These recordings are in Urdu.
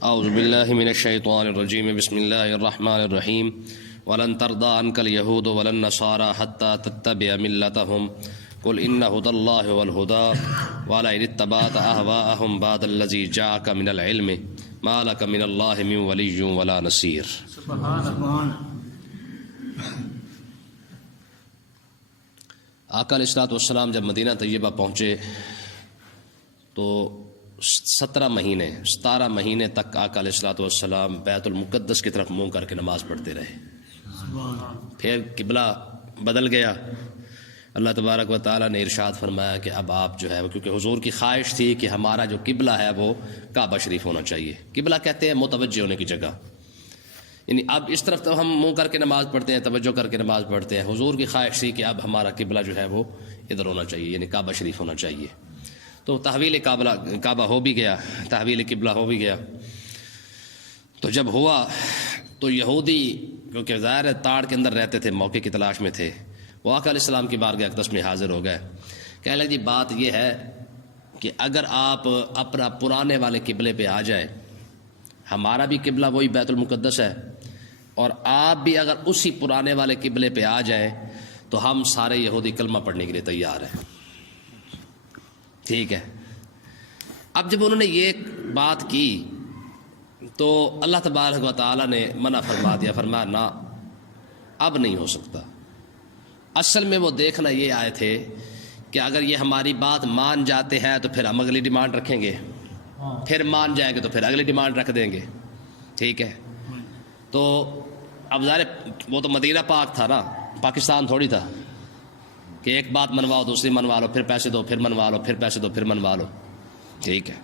اعوذ باللہ من الشیطان الرجیم بسم اللہ الرحمن الرحیم ولن ترضى عنك اليهود ولا النصارى حتى تتبع ملتهم قل ان هدى الله هو الهدى ولئن اتبعت اهواءهم بعد الذي جاءك من العلم ما لك من الله من ولي ولا نصير۔ سبحان آقا علیہ الصلوۃ والسلام جب مدینہ طیبہ پہنچے تو 17 مہینے تک آقا علیہ الصلوۃ والسلام بیت المقدس کی طرف منہ کر کے نماز پڑھتے رہے۔ پھر قبلہ بدل گیا، اللہ تبارک و تعالیٰ نے ارشاد فرمایا کہ اب آپ جو ہے، کیونکہ حضور کی خواہش تھی کہ ہمارا جو قبلہ ہے وہ کعبہ شریف ہونا چاہیے۔ قبلہ کہتے ہیں متوجہ ہونے کی جگہ، یعنی اب اس طرف تو ہم منہ کر کے نماز پڑھتے ہیں، توجہ کر کے نماز پڑھتے ہیں۔ حضور کی خواہش تھی کہ اب ہمارا قبلہ جو ہے وہ ادھر ہونا چاہیے، یعنی کعبہ شریف ہونا چاہیے۔ تو تحویل کعبہ ہو بھی گیا، تحویل قبلہ ہو بھی گیا۔ تو جب ہوا تو یہودی، کیونکہ ظاہر تاڑ کے اندر رہتے تھے، موقع کی تلاش میں تھے، وہ آقا علیہ السلام کی بارگاہ اقدس میں حاضر ہو گئے۔ کہنے لگے جی بات یہ ہے کہ اگر آپ اپنا پرانے والے قبلے پہ آ جائیں، ہمارا بھی قبلہ وہی بیت المقدس ہے، اور آپ بھی اگر اسی پرانے والے قبلے پہ آ جائیں تو ہم سارے یہودی کلمہ پڑھنے کے لیے تیار ہیں۔ ٹھیک ہے۔ اب جب انہوں نے یہ بات کی تو اللہ تبارک و تعالیٰ نے منع فرما دیا، فرمایا نہ، اب نہیں ہو سکتا۔ اصل میں وہ دیکھنا یہ آئے تھے کہ اگر یہ ہماری بات مان جاتے ہیں تو پھر ہم اگلی ڈیمانڈ رکھیں گے، پھر مان جائیں گے تو پھر اگلی ڈیمانڈ رکھ دیں گے۔ ٹھیک ہے۔ تو اب ظاہر وہ تو مدینہ پاک تھا نا، پاکستان تھوڑی تھا کہ ایک بات منواؤ دوسری منوا لو، پھر پیسے دو پھر منوا لو، پھر پیسے دو پھر منوا لو۔ ٹھیک ہے۔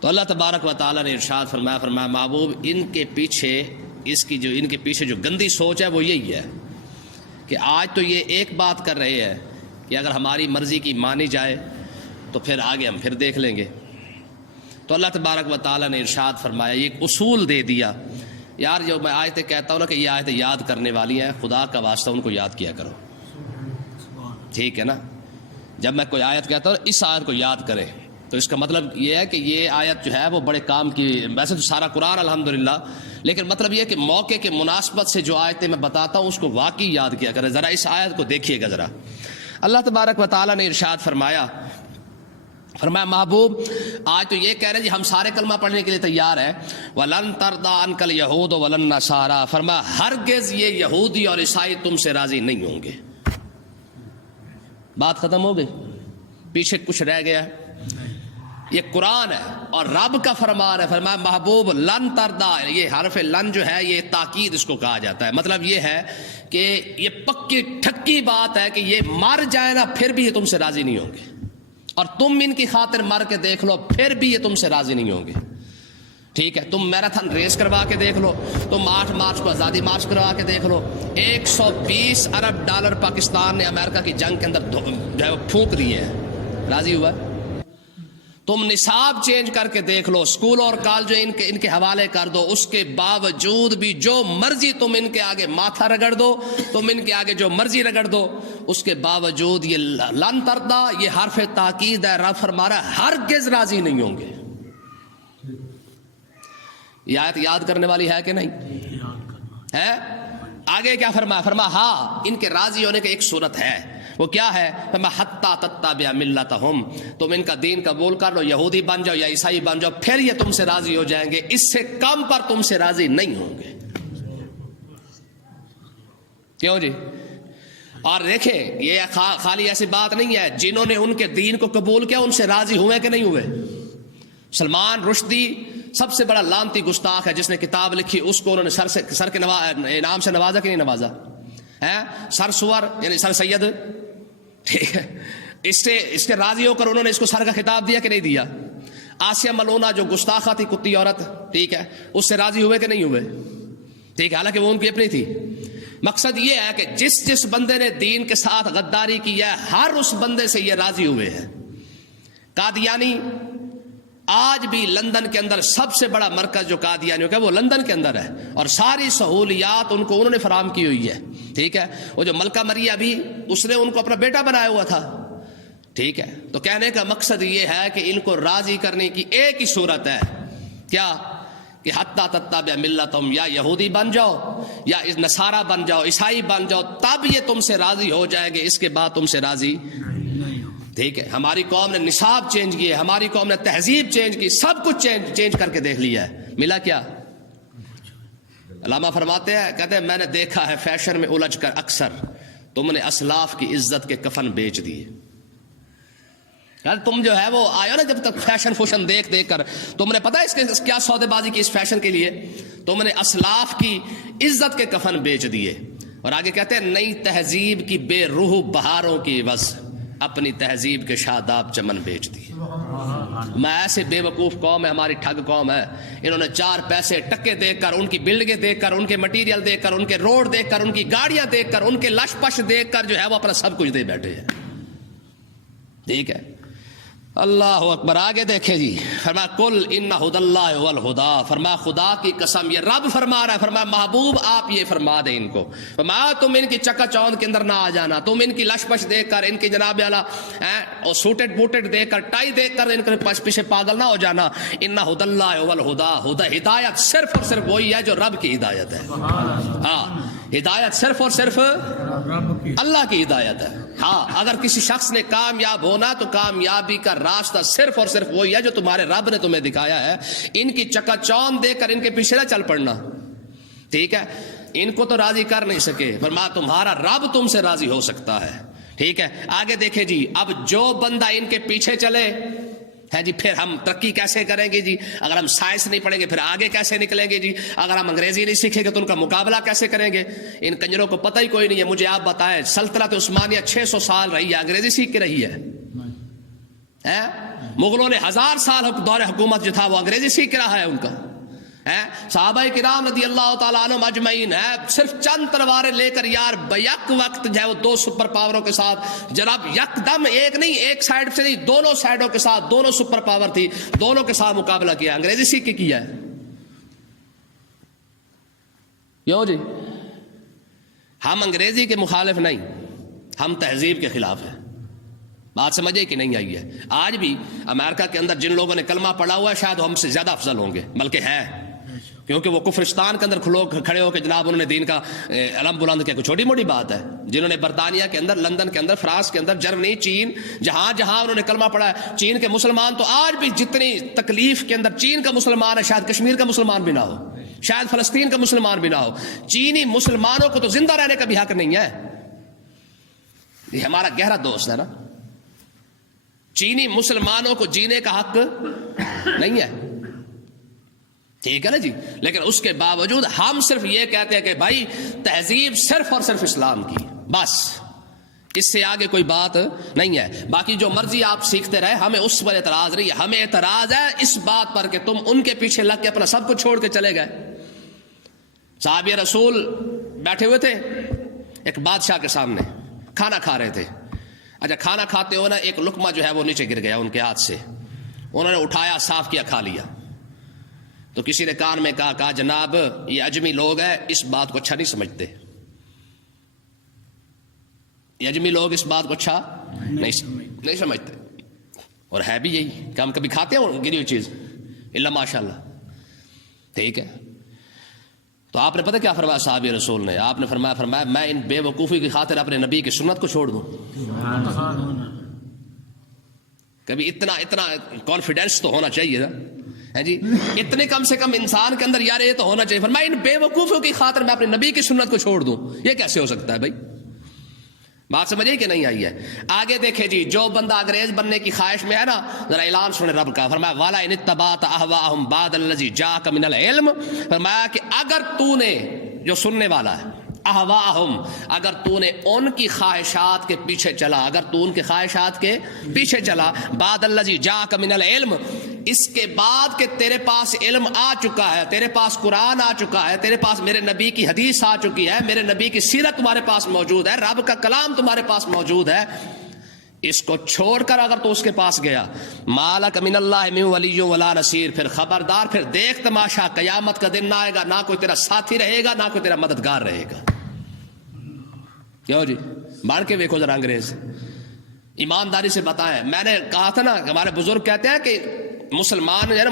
تو اللہ تبارک و تعالیٰ نے ارشاد فرمایا محبوب، ان کے پیچھے جو گندی سوچ ہے وہ یہی ہے کہ آج تو یہ ایک بات کر رہے ہیں کہ اگر ہماری مرضی کی مانی جائے تو پھر آگے ہم پھر دیکھ لیں گے۔ تو اللہ تبارک و تعالیٰ نے ارشاد فرمایا، یہ ایک اصول دے دیا۔ یار جو میں آیتیں کہتا ہوں نا کہ یہ آیتیں یاد کرنے والی ہیں، خدا کا واسطہ ان کو یاد کیا کرو۔ ٹھیک ہے نا۔ جب میں کوئی آیت کہتا ہوں اس آیت کو یاد کرے تو اس کا مطلب یہ ہے کہ یہ آیت جو ہے وہ بڑے کام کی، ویسے تو سارا قرآن الحمدللہ، لیکن مطلب یہ کہ موقع کے مناسبت سے جو آیتیں میں بتاتا ہوں اس کو واقعی یاد کیا کرے۔ ذرا اس آیت کو دیکھیے گا ذرا۔ اللہ تبارک و تعالیٰ نے ارشاد فرمایا محبوب آج تو یہ کہہ رہے ہیں جی ہم سارے کلمہ پڑھنے کے لیے تیار ہیں، وَلَن تَرْضَىٰ عَنْكَ الْيَهُودُ وَلَا النَّصَارَىٰ، فرمایا ہرگز یہ یہودی اور عیسائی تم سے راضی نہیں ہوں گے۔ بات ختم ہو گئی، پیچھے کچھ رہ گیا۔ یہ قرآن ہے اور رب کا فرمان ہے، فرمایا محبوب لن تردا، یہ حرف لن جو ہے یہ تاکید اس کو کہا جاتا ہے، مطلب یہ ہے کہ یہ پکی ٹھکی بات ہے کہ یہ مر جائے نا پھر بھی یہ تم سے راضی نہیں ہوں گے، اور تم ان کی خاطر مر کے دیکھ لو پھر بھی یہ تم سے راضی نہیں ہوں گے۔ ٹھیک ہے۔ تم میراتھن ریس کروا کے دیکھ لو، تم 8 مارچ کو آزادی مارچ کروا کے دیکھ لو، 120 ارب ڈالر پاکستان نے امریکہ کی جنگ کے اندر جو ہے وہ پھونک دیے ہیں، راضی ہوا ہے؟ تم نصاب چینج کر کے دیکھ لو، اسکول اور کالج ان کے حوالے کر دو، اس کے باوجود بھی جو مرضی تم ان کے آگے ماتھا رگڑ دو، تم ان کے آگے جو مرضی رگڑ دو، اس کے باوجود یہ لن تردا، یہ حرف تاکید ہے، رب فرما رہا ہے ہرگز راضی نہیں ہوں گے۔ یہ آیت یاد کرنے والی ہے کہ نہیں ہے؟ آگے کیا فرمایا ہاں ان کے راضی ہونے کی ایک صورت ہے، وہ کیا ہے؟ حتی تتبع ملتہم، تم ان کا دین قبول کر لو، یہودی بن جاؤ یا عیسائی بن جاؤ، پھر یہ تم سے راضی ہو جائیں گے، اس سے کم پر تم سے راضی نہیں ہوں گے۔ کیوں جی؟ اور دیکھیں یہ خالی ایسی بات نہیں ہے، جنہوں نے ان کے دین کو قبول کیا ان سے راضی ہوئے کہ نہیں ہوئے؟ سلمان رشدی سب سے بڑا لعنتی گستاخ ہے، جس نے کتاب لکھی اس کو انہوں نے سر کے انعام سے نوازا کہ نہیں نوازا ہے؟ سر سور یعنی سر سید، ٹھیک ہے، اس کے راضی ہو کر انہوں نے اس کو سر کا خطاب دیا کہ نہیں دیا؟ آسیہ ملونہ جو گستاخہ تھی، کتی عورت، ٹھیک ہے، اس سے راضی ہوئے کہ نہیں ہوئے؟ ٹھیک ہے، حالانکہ وہ ان کی اپنی تھی۔ مقصد یہ ہے کہ جس بندے نے دین کے ساتھ غداری کی ہے ہر اس بندے سے یہ راضی ہوئے ہیں۔ قادیانی آج بھی لندن کے اندر سب سے بڑا مرکز جو قادیانیوں کا وہ لندن کے اندر ہے، اور ساری سہولیات ان کو انہوں نے فراہم کی ہوئی ہے۔ ٹھیک ہے۔ وہ جو ملکہ مریم بھی اس نے ان کو اپنا بیٹا بنایا ہوا تھا۔ ٹھیک ہے۔ تو کہنے کا مقصد یہ ہے کہ ان کو راضی کرنے کی ایک ہی صورت ہے، کیا کہ حتی تتبع ملتہم، یا یہودی بن جاؤ یا نصارہ بن جاؤ، عیسائی بن جاؤ، تب یہ تم سے راضی ہو جائیں گے، اس کے بعد تم سے راضی ٹھیک ہے۔ ہماری قوم نے نصاب چینج کیے، ہماری قوم نے تہذیب چینج کی، سب کچھ چینج کر کے دیکھ لیا ہے، ملا کیا؟ علامہ فرماتے ہیں، کہتے ہیں میں نے دیکھا ہے فیشن میں الجھ کر اکثر تم نے اسلاف کی عزت کے کفن بیچ دیے۔ یار تم جو ہے وہ آئے ہو نا، جب تک فیشن دیکھ کر تم نے پتا اس کے کیا سودے بازی کی اس فیشن کے لیے، تم نے اسلاف کی عزت کے کفن بیچ دیے۔ اور آگے کہتے ہیں نئی تہذیب کی بے روح بہاروں کی عوض اپنی تہذیب کے شاداب چمن بیچ دیے۔ میں ایسے بے وقوف قوم ہے، ہماری ٹھگ قوم ہے، انہوں نے 4 پیسے ٹکے دیکھ کر، ان کی بلڈنگیں دیکھ کر، ان کے مٹیریل دیکھ کر، ان کے روڈ دیکھ کر، ان کی گاڑیاں دیکھ کر، ان کے لش پش دیکھ کر جو ہے وہ اپنا سب کچھ دے بیٹھے ہیں، ٹھیک ہے۔ اللہ اکبر۔ آگے دیکھیں جی، فرمایا کل ان ھدی اللہ هو الہدی، فرمایا خدا کی قسم، یہ رب فرما رہا ہے، فرمایا محبوب آپ یہ فرما دیں ان کو، فرمایا تم ان کی چکا چوند کے اندر نہ آ جانا، تم ان کی لش پش دیکھ کر، ان کی جناب اعلیٰ اور سوٹڈ بوٹڈ دیکھ کر، ٹائی دیکھ کر ان کے پیچھے پاگل نہ ہو جانا۔ ان ھدی اللہ هو الہدی، ہدایت صرف اور صرف وہی ہے جو رب کی ہدایت ہے۔ ہاں، ہدایت صرف اور صرف اللہ کی ہدایت ہے۔ ہاں، اگر کسی شخص نے کامیاب ہونا تو کامیابی کا راستہ صرف اور صرف وہی ہے جو تمہارے رب نے تمہیں دکھایا ہے۔ ان کی چکا چوند دے کر ان کے پیچھے نہ چل پڑنا، ٹھیک ہے۔ ان کو تو راضی کر نہیں سکے، فرمایا تمہارا رب تم سے راضی ہو سکتا ہے، ٹھیک ہے۔ آگے دیکھیں جی، اب جو بندہ ان کے پیچھے چلے ہے جی، پھر ہم ترقی کیسے کریں گے جی؟ اگر ہم سائنس نہیں پڑھیں گے پھر آگے کیسے نکلیں گے جی؟ اگر ہم انگریزی نہیں سیکھیں گے تو ان کا مقابلہ کیسے کریں گے؟ ان کنجروں کو پتہ ہی کوئی نہیں ہے۔ مجھے آپ بتائیں، سلطنت عثمانیہ 600 سال رہی ہے، انگریزی سیکھ کے رہی ہے؟ مغلوں نے 1000 سال دور حکومت جو تھا وہ انگریزی سیکھ کے رہا ہے ان کا۔ صحابہ کرام رضی اللہ تعالیٰ عنہم اجمعین صرف چند تلواریں لے کر یار بیک وقت جو ہے وہ 2 سپر پاوروں کے ساتھ، جناب یک دم، ایک نہیں، ایک سائیڈ سے نہیں، دونوں سائیڈوں کے ساتھ، دونوں سپر پاور تھی، دونوں کے ساتھ مقابلہ کیا، انگریزی سیکھ کے کیا ہے۔ کیوں جی؟ ہم انگریزی کے مخالف نہیں، ہم تہذیب کے خلاف ہیں۔ بات سمجھے کہ نہیں آئی ہے؟ آج بھی امریکہ کے اندر جن لوگوں نے کلمہ پڑھا ہوا ہے شاید وہ ہم سے زیادہ افضل ہوں گے، بلکہ ہے، کیونکہ وہ کفرستان کے اندر لوگ کھڑے ہو کے جناب انہوں نے دین کا علم بلند کیا، کوئی چھوٹی موٹی بات ہے۔ جنہوں نے برطانیہ کے اندر، لندن کے اندر، فرانس کے اندر، جرمنی، چین، جہاں جہاں انہوں نے کلمہ پڑھا ہے، چین کے مسلمان تو آج بھی جتنی تکلیف کے اندر چین کا مسلمان ہے شاید کشمیر کا مسلمان بھی نہ ہو، شاید فلسطین کا مسلمان بھی نہ ہو۔ چینی مسلمانوں کو تو زندہ رہنے کا بھی حق نہیں ہے، یہ ہمارا گہرا دوست ہے نا۔ چینی مسلمانوں کو جینے کا حق نہیں ہے، ٹھیک ہے نا جی۔ لیکن اس کے باوجود ہم صرف یہ کہتے ہیں کہ بھائی تہذیب صرف اور صرف اسلام کی، بس اس سے آگے کوئی بات نہیں ہے۔ باقی جو مرضی آپ سیکھتے رہے، ہمیں اس پر اعتراض نہیں ہے، ہمیں اعتراض ہے اس بات پر کہ تم ان کے پیچھے لگ کے اپنا سب کچھ چھوڑ کے چلے گئے۔ صحابہ رسول بیٹھے ہوئے تھے ایک بادشاہ کے سامنے، کھانا کھا رہے تھے۔ اچھا، کھانا کھاتے ہو نا، ایک لقمہ جو ہے وہ نیچے گر گیا ان کے ہاتھ سے، انہوں نے اٹھایا، صاف کیا، کھا لیا۔ تو کسی نے کان میں کہا جناب یہ اجمی لوگ ہیں، اس بات کو اچھا نہیں سمجھتے، یہ اجمی لوگ اس بات کو اچھا نہیں سمجھتے، اور ہے بھی یہی کہ ہم کبھی کھاتے ہیں گری ہوئی چیز الا ماشاء اللہ، ٹھیک ہے۔ تو آپ نے پتہ کیا فرمایا صحابی رسول نے؟ آپ نے فرمایا میں ان بے وقوفی کی خاطر اپنے نبی کی سنت کو چھوڑ دوں؟ کبھی اتنا کانفیڈینس تو ہونا چاہیے نا جی، اتنے کم سے کم انسان کے اندر یار یہ تو ہونا چاہیے۔ فرمایا ان بے وقوفوں کی خاطر میں اپنے نبی کی سنت کو چھوڑ دوں، یہ کیسے ہو سکتا ہے بھائی؟ بات سمجھے کہ نہیں آئی ہے؟ آگے دیکھیں جی، جو بندہ انگریز بننے کی خواہش میں ہے نا، ذرا اعلان سنے رب کا، فرمایا والا ان اتبعت اهواءهم بعد الذي جاءك من العلم، فرمایا کہ اگر تو نے، جو سننے والا ہے، اهواءهم، اگر تو نے ان کی خواہشات کے پیچھے چلا، اگر تو ان کے خواہشات کے پیچھے چلا، بعد الذي جاءك من العلم، اس کے بعد کہ تیرے پاس علم آ چکا ہے، تیرے پاس قرآن آ چکا ہے، تیرے پاس میرے نبی کی حدیث آ چکی ہے، میرے نبی کی سیرت تمہارے پاس موجود ہے، رب کا کلام تمہارے پاس موجود ہے، اس کو چھوڑ کر اگر تو اس کے پاس گیا، مالک من اللہ من ولی ولا نصیر، پھر خبردار، پھر دیکھ تماشا، قیامت کا دن نہ آئے گا، نہ کوئی تیرا ساتھی رہے گا، نہ کوئی تیرا مددگار رہے گا۔ کیوں جی؟ بڑھ کے دیکھو ذرا انگریز، ایمانداری سے بتائیں۔ میں نے کہا تھا نا، ہمارے بزرگ کہتے ہیں کہ مسلمان ہے نا،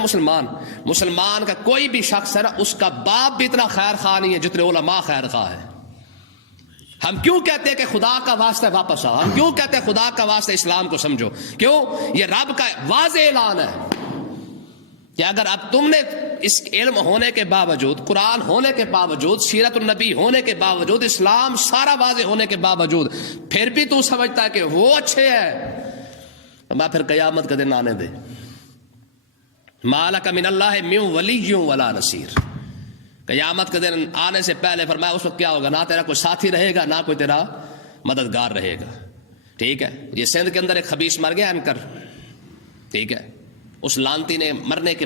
مسلمان کا کوئی بھی شخص ہے نا، اس کا باپ بھی اتنا خیر خواہ نہیں ہے جتنے علماء خیر خواہ ہے. ہم کیوں کہتے ہیں کہ خدا کا واسطہ واپس آؤ؟ ہم کیوں کہتے ہیں خدا کا واسطہ اسلام کو سمجھو؟ کیوں؟ یہ رب کا واضح اعلان ہے کہ اگر اب تم نے اس علم ہونے کے باوجود، قرآن ہونے کے باوجود، سیرت النبی ہونے کے باوجود، اسلام سارا واضح ہونے کے باوجود پھر بھی تو سمجھتا ہے کہ وہ اچھے ہیں، میں پھر قیامت کا دن آنے دے. ما لک من اللہ من ولی ولا نصیر. قیامت کے دن آنے سے پہلے فرمایا اس وقت کیا ہوگا؟ نہ تیرا کوئی ساتھی رہے گا، نہ کوئی تیرا مددگار رہے گا. ٹھیک ہے، یہ سندھ کے اندر ایک خبیث مر گیا اینکر. ٹھیک ہے، اس لانتی نے مرنے کے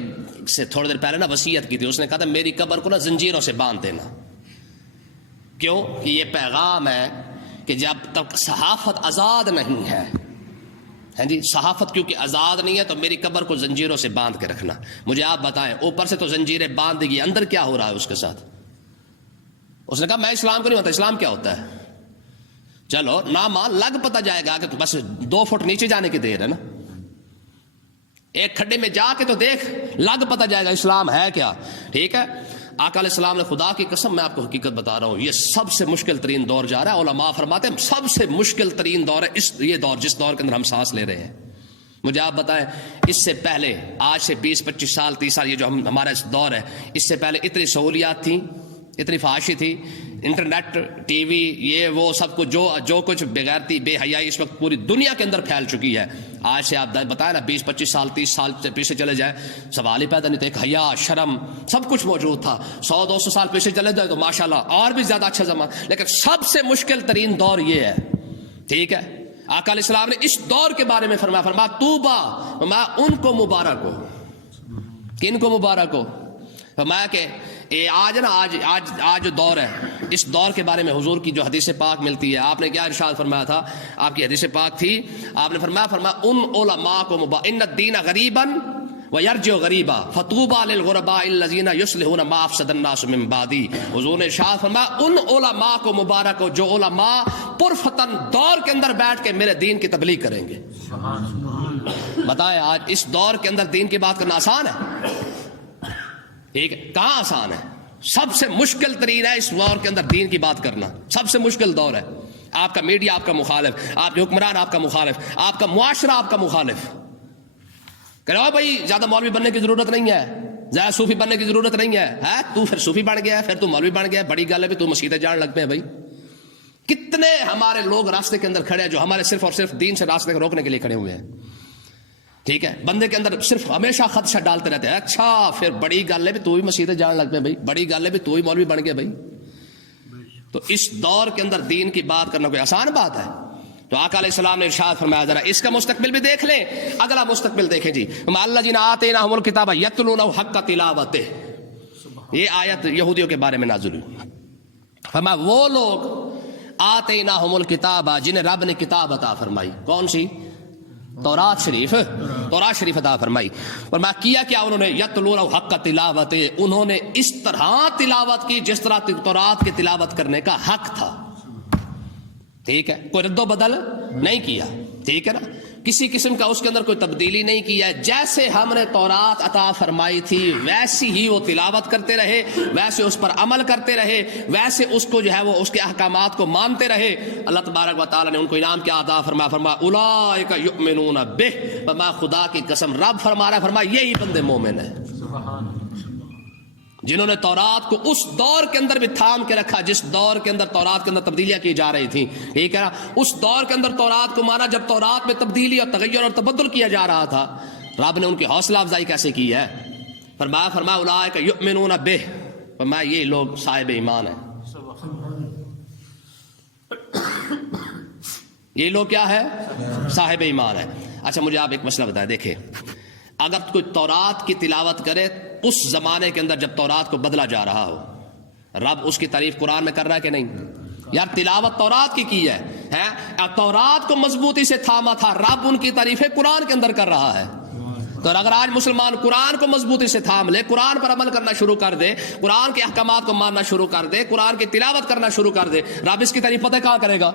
سے تھوڑی دیر پہلے نا وصیت کی تھی. اس نے کہا تھا میری قبر کو نا زنجیروں سے باندھ دینا. کیوں؟ کہ یہ پیغام ہے کہ جب تک صحافت آزاد نہیں ہے، ہاں جی، صحافت کیونکہ آزاد نہیں ہے تو میری قبر کو زنجیروں سے باندھ کے رکھنا. مجھے آپ بتائیں، اوپر سے تو زنجیریں باندھ دی گئی، اندر کیا ہو رہا ہے اس کے ساتھ؟ اس نے کہا میں اسلام کو نہیں ہوتا. اسلام کیا ہوتا ہے؟ چلو نہ مان، لگ پتہ جائے گا کہ بس 2 فٹ نیچے جانے کی دیر ہے نا. ایک کھڈے میں جا کے تو دیکھ، لگ پتہ جائے گا اسلام ہے کیا. ٹھیک ہے، آقا علیہ السلام نے، خدا کی قسم میں آپ کو حقیقت بتا رہا ہوں، یہ سب سے مشکل ترین دور جا رہا ہے. علماء فرماتے ہیں سب سے مشکل ترین دور ہے یہ دور جس دور کے اندر ہم سانس لے رہے ہیں. مجھے آپ بتائیں، اس سے پہلے آج سے 20-25 سال 30 سال یہ جو ہمارا دور ہے، اس سے پہلے اتنی سہولیات تھیں، اتنی فحاشی تھی، انٹرنیٹ، ٹی وی، یہ وہ سب کچھ جو کچھ بغیرتی، بے حیائی اس وقت پوری دنیا کے اندر پھیل چکی ہے. آج سے آپ بتائیں نا 20-25 سال 30 سال سے پیچھے چلے جائیں، سوال ہی پیدا نہیں تھا. ایک حیا، شرم، سب کچھ موجود تھا. 100-200 سال پیچھے چلے جائیں تو ماشاءاللہ اور بھی زیادہ اچھا زمانہ. لیکن سب سے مشکل ترین دور یہ ہے. ٹھیک ہے، آقا علیہ السلام نے اس دور کے بارے میں فرمایا توبہ، فرمایا ان کو مبارک ہو. کن کو مبارک ہو؟ فرمایا کہ یہ آج جو دور ہے، اس دور کے بارے میں حضور کی جو حدیث پاک ملتی ہے، آپ نے کیا ارشاد فرمایا تھا؟ آپ کی حدیث پاک تھی، آپ نے فرمایا ان علماء کو ان الدین غریبا ویرجع غریبا فطوبى للغرباء الذين يصلحون ما افسد الناس من بعدی. حضور نے ارشاد فرمایا ان علماء کو مبارک ہو جو علماء پرفتن دور کے اندر بیٹھ کے میرے دین کی تبلیغ کریں گے. بتائیں آج اس دور کے اندر دین کی بات کرنا آسان ہے؟ ٹھیک ہے، کہاں آسان ہے؟ سب سے مشکل ترین ہے اس دور کے اندر دین کی بات کرنا. سب سے مشکل دور ہے. آپ کا میڈیا آپ کا مخالف، آپ کے حکمران آپ کا مخالف، آپ کا معاشرہ آپ کا مخالف. کہ بھائی زیادہ مولوی بننے کی ضرورت نہیں ہے، زیادہ صوفی بننے کی ضرورت نہیں ہے. تو پھر صوفی بن گیا ہے، پھر تو مولوی بن گیا ہے، بڑی گل ہے بھی تو مسیحیں جان لگ پے ہیں. بھائی کتنے ہمارے لوگ راستے کے اندر کھڑے ہیں جو ہمارے صرف اور صرف دین سے راستے کو روکنے کے لیے کھڑے ہوئے ہیں. ٹھیک ہے، بندے کے اندر صرف ہمیشہ خدشہ ڈالتے رہتے ہیں. اچھا پھر بڑی گل ہے بھی تو ہی مسیحیں جان لگ پے بھائی، بڑی گل ہے بھی تو ہی مولوی بن گیا بھائی. تو اس دور کے اندر دین کی بات کرنا کوئی آسان بات ہے؟ تو آقا علیہ السلام نے ارشاد فرمایا، ذرا اس کا مستقبل بھی دیکھ لیں. اگلا مستقبل دیکھیں جی، الذین آتیناہم الکتاب یتلونہ حق تلاوتہ. یہ آیت یہودیوں کے بارے میں نازل ہوئی. فرمایا وہ لوگ آتیناہم الکتاب جنہیں رب نے کتاب عطا فرمائی. کون سی؟ تورات شریف عطا فرمائی. فرمایا کیا کیا انہوں نے؟ یتلونہ حق تلاوتہ، انہوں نے اس طرح تلاوت کی جس طرح تورات کی تلاوت کرنے کا حق تھا. ٹھیک ہے، کوئی رد و بدل نہیں کیا. ٹھیک ہے نا، کسی قسم کا اس کے اندر کوئی تبدیلی نہیں کیا. جیسے ہم نے تورات عطا فرمائی تھی ویسی ہی وہ تلاوت کرتے رہے، ویسے اس پر عمل کرتے رہے، ویسے اس کو جو ہے وہ اس کے احکامات کو مانتے رہے. اللہ تبارک و تعالیٰ نے ان کو انعام کیا عطا فرمایا اولئک یؤمنون بہ. فرمایا خدا کی قسم رب فرما رہا ہے، فرمایا یہی بندے مومن ہیں جنہوں نے تورات کو اس دور کے اندر بھی تھام کے رکھا جس دور کے اندر تورات کے اندر تبدیلیاں کی جا رہی تھیں. ٹھیک ہے نا، اس دور کے اندر تورات کو مانا جب تورات میں تبدیلی اور تغیر اور تبدل کیا جا رہا تھا. رب نے ان کی حوصلہ افزائی کیسے کی ہے؟ فرمایا اولئک یؤمنون بہ. فرمایا یہ لوگ صاحب ایمان ہیں. یہ لوگ کیا ہے؟ صاحب ایمان ہے. اچھا مجھے آپ ایک مسئلہ بتائیں. دیکھیں، اگر کوئی تورات کی تلاوت کرے اس زمانے کے اندر جب تورات کو بدلا جا رہا ہو، رب اس کی تعریف قرآن میں کر رہا ہے کہ نہیں؟ یار تلاوت تورات کی ہے، تورات کو مضبوطی سے تھاما تھا، رب ان کی تعریفیں قرآن کے اندر کر رہا ہے. تو اگر آج مسلمان قرآن کو مضبوطی سے تھام لے، قرآن پر عمل کرنا شروع کر دے، قرآن کے احکامات کو ماننا شروع کر دے، قرآن کی تلاوت کرنا شروع کر دے، رب اس کی تعریف پتہ کہاں کرے گا؟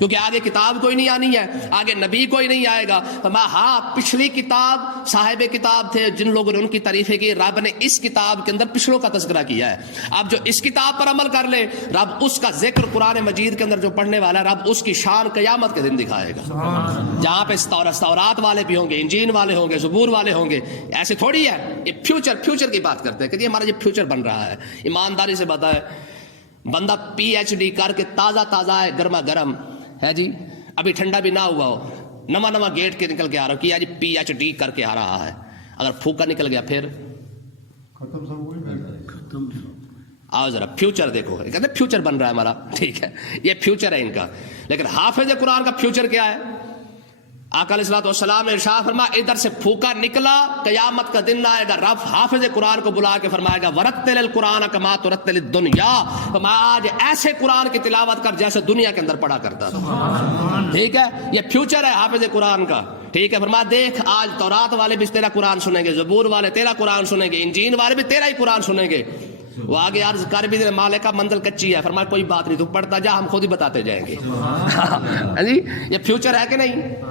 کیونکہ آگے کتاب کوئی نہیں آنی ہے، آگے نبی کوئی نہیں آئے گا۔ ہاں پچھلی کتاب صاحب کتاب تھے جن لوگوں نے ان کی تعریفیں کی، رب نے اس کتاب کے اندر پچھلوں کا تذکرہ کیا ہے۔ اب جو اس کتاب پر عمل کر لے، رب اس کا ذکر قرآن مجید کے اندر جو پڑھنے والا ہے، رب اس کی شان قیامت کے دن دکھائے گا، جہاں پہ تورات والے بھی ہوں گے، انجیل والے ہوں گے، زبور والے ہوں گے۔ ایسے تھوڑی ہے، یہ فیوچر کی بات کرتے ہیں کہ یہ ہمارا یہ فیوچر بن رہا ہے۔ ایمانداری سے بتائے، بندہ PhD کر کے تازہ ہے، گرما گرم ہے جی، ابھی ٹھنڈا بھی نہ ہوا ہو، نواں گیٹ کے نکل کے آ رہا ہو کہ جی PhD کر کے آ رہا ہے، اگر پھوکا نکل گیا پھر ختم۔ آؤ ذرا فیوچر دیکھو، کہتے ہیں فیوچر بن رہا ہے ہمارا، ٹھیک ہے، یہ فیوچر ہے ان کا۔ لیکن حافظ قرآن کا فیوچر کیا ہے؟ آقا علیہ الصلوۃ والسلام نے ارشاد فرمایا ادھر سے پھوکا نکلا، قیامت کا دن آئے گا، رب حافظ قرآن کو بلا کے فرمائے گا ورتل القرآن کما ترتل الدنیا، فرمایا آج ایسے قرآن کی تلاوت کر جیسے دنیا کے اندر پڑھا کرتا تھا۔ ٹھیک ہے، یہ فیوچر ہے حافظ قرآن کا۔ ٹھیک ہے، فرمایا دیکھ آج تورات والے بھی تیرا قرآن سنیں گے، زبور والے تیرا قرآن سنیں گے، انجیل والے بھی تیرا ہی قرآن سنیں گے۔ وہ آگے عرض کر بھی دے مالک کا منزل کچی ہے، فرمایا کوئی بات نہیں، تو پڑھتا جا، ہم خود ہی بتاتے جائیں گے۔ جی یہ فیوچر ہے کہ نہیں؟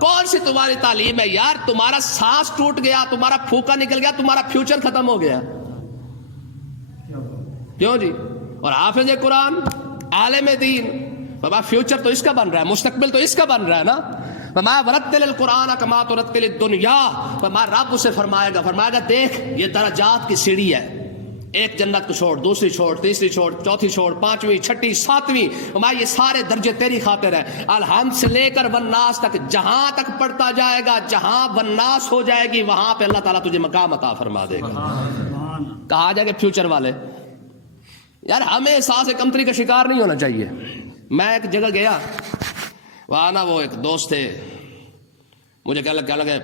کون سی تمہاری تعلیم ہے یار؟ تمہارا سانس ٹوٹ گیا، تمہارا پھوکا نکل گیا، تمہارا فیوچر ختم ہو گیا، کیوں جی؟ اور حافظ قرآن عالم دین، بابا فیوچر تو اس کا بن رہا ہے، مستقبل تو اس کا بن رہا ہے نا۔ فرمایا ورتل القرآن کما ترتل الدنیا، فرمایا رب اسے فرمائے گا دیکھ یہ درجات کی سیڑھی ہے، ایک جنت کو چھوڑ، دوسری چھوڑ، تیسری چھوڑ، چوتھی چھوڑ، پانچویں، چھٹی، ساتویں، فرمایا یہ سارے درجے تیری خاطر ہیں۔ الحمد سے لے کر والناس تک جہاں تک پڑھتا جائے گا، جہاں والناس ہو جائے گی وہاں پہ اللہ تعالیٰ تجھے مقام عطا فرما دے گا۔ کہا جائے کہ فیوچر والے یار ہمیں احساس کمتری کا شکار نہیں ہونا چاہیے۔ میں ایک جگہ گیا، وہاں نا وہ ایک دوست تھے، مجھے کہنے لگے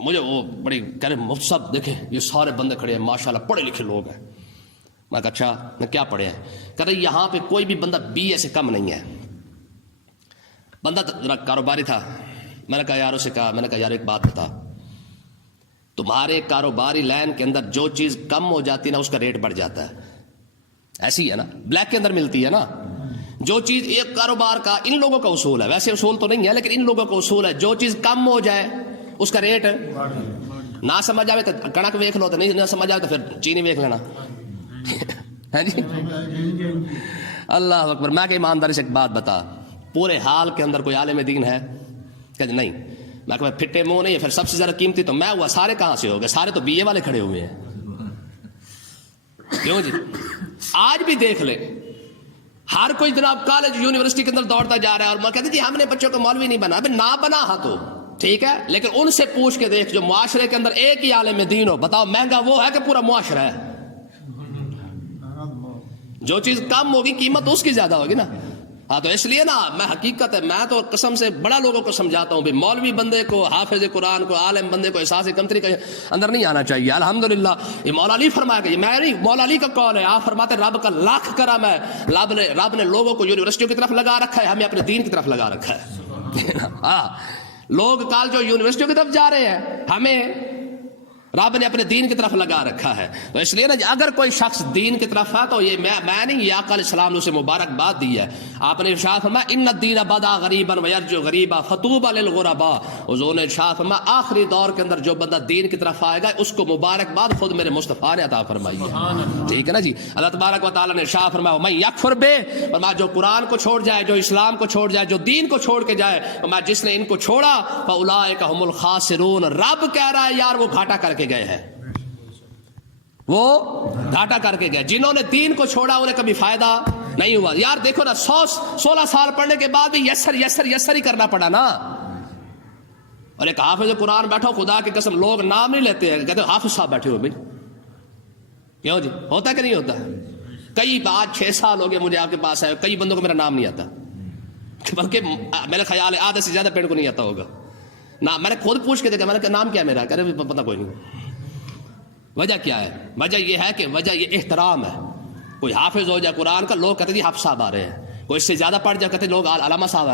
مجھے وہ بڑی کہہ رہے مفتی صاحب دیکھیں یہ سارے بندے کھڑے ہیں ماشاءاللہ پڑھے لکھے لوگ ہیں۔ میں کہا اچھا میں کیا پڑھے ہیں؟ کہتے یہاں پہ کوئی بھی بندہ BA سے کم نہیں ہے۔ بندہ ذرا کاروباری تھا، میں نے کہا یار اسے کہا، میں نے کہا یار ایک بات بتا، تمہارے کاروباری لائن کے اندر جو چیز کم ہو جاتی ہے نا اس کا ریٹ بڑھ جاتا ہے، ایسی ہے نا، بلیک کے اندر ملتی ہے نا جو چیز، ایک کاروبار کا ان لوگوں کا اصول ہے، ویسے اصول تو نہیں ہے لیکن ان لوگوں کا اصول ہے، جو چیز کم ہو جائے اس کا ریٹ نہ سمجھ آئے تو کڑک ویکھ لو، تو نہیں نہ سمجھ آئے تو پھر چینی ویکھ لینا ہے جی۔ اللہ اکبر۔ میں کہ ایمانداری سے ایک بات بتا، پورے حال کے اندر کوئی عالم دین ہے؟ کہ نہیں۔ میں کہ پھٹے منہ نہیں ہے، پھر سب سے زیادہ قیمتی تو میں ہوا، سارے کہاں سے ہو گئے؟ سارے تو BA والے کھڑے ہوئے ہیں، کیوں جی؟ آج بھی دیکھ لے ہر کوئی جناب کالج یونیورسٹی کے اندر دوڑتا جا رہا ہے، اور میں کہتے جی ہم نے بچوں کو مولوی نہیں بنا، ابھی نہ بنا ہاں تو ٹھیک ہے، لیکن ان سے پوچھ کے دیکھ جو معاشرے کے اندر ایک ہی عالم دین ہو، بتاؤ مہنگا وہ ہے کہ پورا معاشرہ ہے؟ جو چیز کم ہوگی قیمت اس کی زیادہ ہوگی نا۔ ہاں تو اس لیے نا میں حقیقت ہے، میں تو قسم سے بڑا لوگوں کو سمجھاتا ہوں بھی مولوی بندے کو، حافظ قرآن کو، عالم بندے کو احساس کمتری کے اندر نہیں آنا چاہیے۔ الحمدللہ یہ مولا علی فرمایا کہ میں نہیں، مولا علی کا قول ہے، آپ فرماتے رب کا لاکھ کرم ہے، رب نے لوگوں کو یونیورسٹیوں کی طرف لگا رکھا ہے، ہمیں اپنے دین کی طرف لگا رکھا ہے۔ ہاں لوگ کالجوں یونیورسٹیوں کی طرف جا رہے ہیں، ہمیں رب نے اپنے دین کی طرف لگا رکھا ہے۔ تو اس لیے نا اگر کوئی شخص دین کی طرف ہے تو یہ میں نہیں، یہ آقا علیہ السلام نے اسے مبارکباد دی ہے۔ آپ نے ارشاد فرمایا ان الدین بدا غریبا ویرجو غریبا فطوبى للغرباء، حضور نے ارشاد فرمایا آخری دور کے اندر جو بندہ دین کی طرف آئے گا اس کو مبارکباد خود میرے مصطفیٰ نے عطا فرمائی ہے۔ ٹھیک ہے نا جی۔ اللہ تبارک و تعالیٰ نے ارشاد فرمایا ومن یکفر بہ، فرمایا جو قرآن کو چھوڑ جائے، جو اسلام کو چھوڑ جائے، جو دین کو چھوڑ کے جائے، فرمایا جس نے ان کو چھوڑا فاولئک هم الخاسرون، رب کہہ رہا ہے یار وہ گھاٹا کر کے گئے ہیں، وہ گھاٹا کر کے گئے۔ جنہوں نے دین کو چھوڑا انہیں کبھی فائدہ نہیں ہوا۔ یار دیکھو نا 16 سال پڑھنے کے بعد بھی یسر ہی کرنا پڑا نا۔ اور ایک حافظ قرآن بیٹھا خدا کی قسم لوگ نام نہیں لیتے ہیں، کہتے حافظ صاحب بیٹھے ہو بھائی، کیوں جی؟ ہوتا کہ نہیں ہوتا؟ کئی بات 6 سال ہو گئے مجھے آپ کے پاس آئے، کئی بندوں کو میرا نام نہیں آتا، بلکہ میرا خیال ہے آدھے سے زیادہ پیڑ کو نہیں آتا ہوگا نا۔ میں نے خود پوچھ کے دیکھا، میں نے کہا نام کیا میرا؟ کہہ رہے پتہ کوئی نہیں۔ وجہ کیا ہے؟ وجہ یہ ہے کہ وجہ یہ احترام ہے۔ کوئی حافظ ہو جائے قرآن کا، لوگ کہتے ہیں جی حافظ صاحب آ رہے ہیں، کوئی اس سے زیادہ پڑھ جائے کہتے ہیں لوگ علامہ صاحب